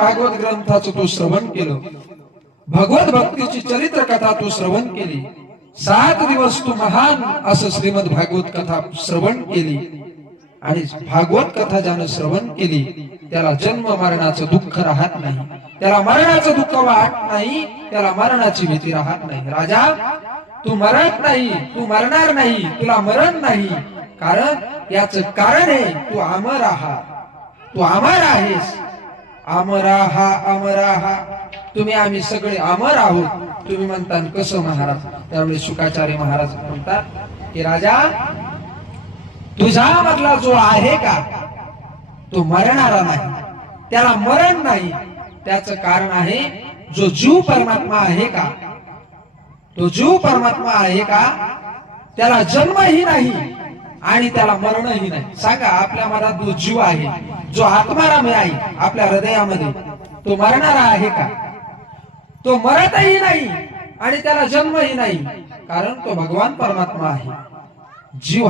भागवत ग्रंथाचं तू श्रवण केलं, भगवत भक्तीची चरित्र कथा तू श्रवण केली, 7 दिवस तू महान असं श्रीमद भागवत कथा श्रवण केली, आणि भागवत कथा ज्यानं श्रवण केली त्याला जन्म मरणाचं दुःख राहत नाही, त्याला मरणाचं दुःख वाटत नाही, त्याला मरणाची भीती राहत नाही. राजा, तू मरत नाही, तू मरणार नाही, तुला मरण नाही. कारण याचं कारण आहे तू अमर आहात, तू अमर आहेस. अमराहा अमराहा, तुम्ही आम्ही सगळे अमर आहोत. तुम्ही म्हणता कसं महाराज? त्यावेळी शुकाचार्य महाराज म्हणतात की राजा, तुझ्यामधला जो आहे का तो मरणारा नाही, त्याला मरण नाही. त्याचं कारण आहे जो जीव परमात्मा आहे का, तो जीव परमात्मा आहे का, त्याला जन्मही नाही आणि त्याला मरणही नाही. सांगा, आपल्या मनात जो जीव आहे, जो आत्माराम आहे आपल्या हृदयामध्ये, तो मरणारा आहे का? तो मरतही नाही आणि त्याला जन्मही नाही, कारण तो भगवान परमात्मा आहे. जीव